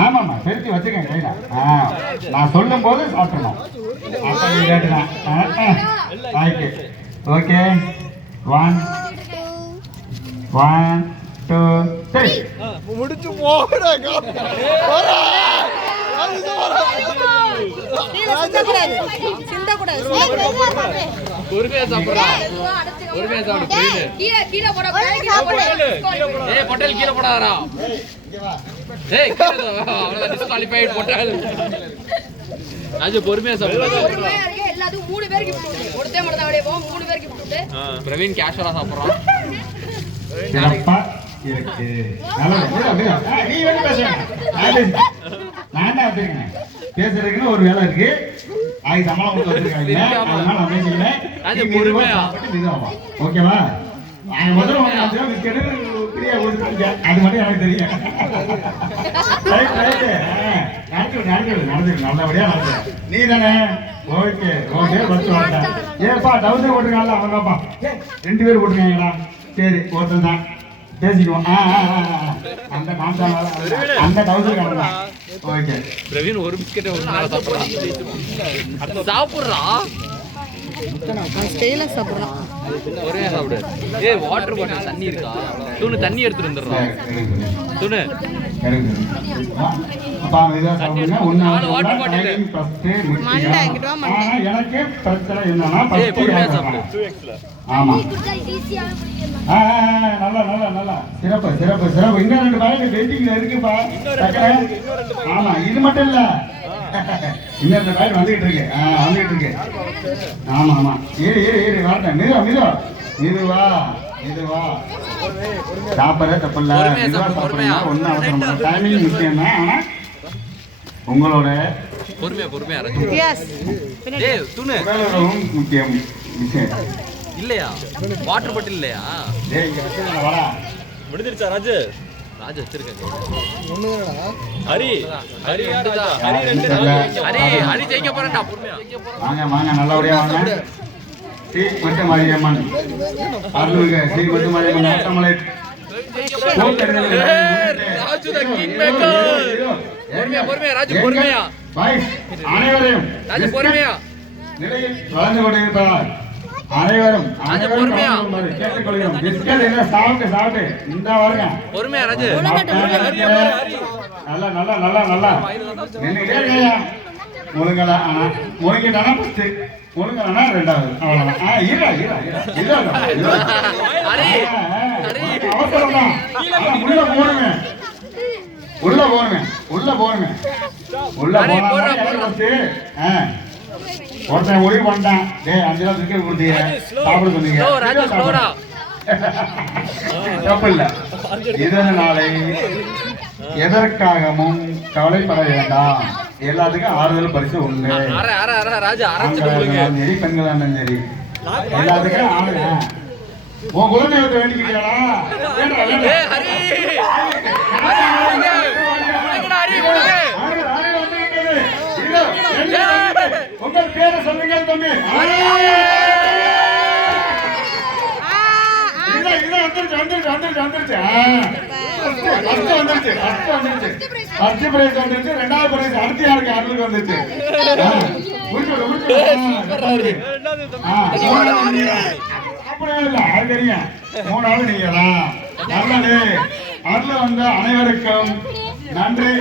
ஆமாம்மா பெருத்தி வச்சுக்கேன் கையில. நான் சொல்லும் போது சாப்பிடணும். ஓகே 1 1 2 3 முடிச்சு போறாங்க. பொறுமையா சாப்பிடுறா. பொறுமையா சாப்பிடு. கீழ போடா. ஏய் பொட்டல் கீழ போடாதடா. ஏய் கீழ அவ்வளவு டிஸ்குவாலிஃபைட் பொட்டல். ராஜு பொறுமையா சாப்பிடு. பொறுமையா இருக்கு. எல்லாத்துக்கும் 3 பேருக்கு போடு. ஒருத்தே மட்டும் தான் அப்படியே போவோம். 3 பேருக்கு போடு. பிரவீன் கேஷுவலா சாப்பிடுறான். சிறப்பா இருக்கு. நீ வந்து பேசுங்க. நான் தான் வச்சிருக்கேன். பேசுறதுக்குன்னு ஒரு வேலை இருக்கு. ஆய் சம்பளம் கொடுத்து வச்சிருக்காங்க. அதனால நான் பேசிக்கிறேன். அது பொறுமையா. ஓகேவா? முதல்ல வந்து பிஸ்கெட் ஃப்ரீயா கொடுத்துருங்க. அது மட்டும் எனக்கு தெரியும். Right right. நடந்து நல்லபடியா நடந்து. நீ தானே? ஓகே ஓகே பஸ் வரட்டேன். ஏப்பா டவுசர் போட்டுருக்காங்களா? அவங்கப்பா 2 பேர் போட்டுருக்காங்களா? சரி ஒருத்தன் தான் பேசிக்குவோம். அந்த டவுசர் கடந்தா. ஓகே பிரவீன் ஒரு பிஸ்கெட் ஒரு நாள் சாப்பிடுறான். சாப்பிடுறா ஸ்டைலா சாப்பிடுறான். ஒரே சாப்பிடு. ஏய் வாட்டர் பாட்டில் தண்ணி இருக்கா? தூணு தண்ணி எடுத்துட்டு வந்துடுறான். தூணு எனக்கு பிரச்சனை என்னன்னா ஆமா நல்லா சிறப்பு சிறப்பு சிறப்பு. இன்னும் 2 பாயிண்ட் வெயிட்டிங்ல இருக்குப்பா. ஆமா இது மட்டும் இல்ல, இன்னும் 2 பாயிண்ட் வந்துகிட்டு இருக்கு. வந்துகிட்டு இருக்கு. ஆமா ஆமா ஏறி வரட்டேன். இதுவா சாப்பிட்ற தப்பில்ல. இதுவா சாப்பிடுறீங்க ஒன்னும் அவசரம் இல்லை. டைமிங் முக்கியம் தான். ஆனா உங்களோட பொறுமையா முக்கியம் விஷயம் இல்லையா? வாட்டர் பாட்டில் இல்லையா? முடிஞ்சிருச்சா ராஜு? ராஜு வச்சிருக்க ஹரி ஜெயிக்க போறேன்டா. பொறுமையா வாங்க நல்லபடியா வாங்க. ஸ்ரீ மட்டுமாரியம்மன் அருள்க. ஸ்ரீ மட்டுமாரியம்மன் அட்டமலை பொறுமையா ராஜு பொறுமையா. அனைவரையும் ராஜு பொறுமையா நிலையில் வளர்ந்து கொண்டிருப்பார். அனைவரும் கேட்டுக்கொள்கிறோம். பிஸ்கட் என்ன சாப்பிட்டு இந்த வருங்க. பொறுமையா ராஜு. நல்லா நின்னுட்டே முழுங்கலா. ஆனா முழுங்கிட்டானா ஃபர்ஸ்ட், முழுங்கலா 2வது. அவ்வளவுதான். அவசரம் தான். உள்ள போனுங்க. ஒருத்தன் முடிவு பண்ணிட்டான். 5 ரூபா பிஸ்கட் கொடுத்தீங்க சாப்பிட சொன்னீங்க. தப்பு இல்ல. இதனாலே எதற்காகவும் கவலைப்பட வேண்டாம். எல்லாத்துக்கும் ஆறுதல் பரிசு உண்டு. சரி பெண்களா இருந்தாலும் சரி எல்லாத்துக்கும் ஆளுங்க. உன் குலதெய்வத்தை வேண்டிக்கிட்டா உங்கள் பேரை சொல்லுங்க தம்பி. வந்துருச்சு. ஃபர்ஸ்ட் பிரைஸ் வந்துருச்சு. 2வது பிரைஸ் அடுத்து யாருக்கு? அருளுக்கு வந்துருச்சு. அப்படியே இல்ல, அது தெரியும். 3வது நீங்க தான். நல்லது. அருள் வந்த அனைவருக்கும் நன்றி.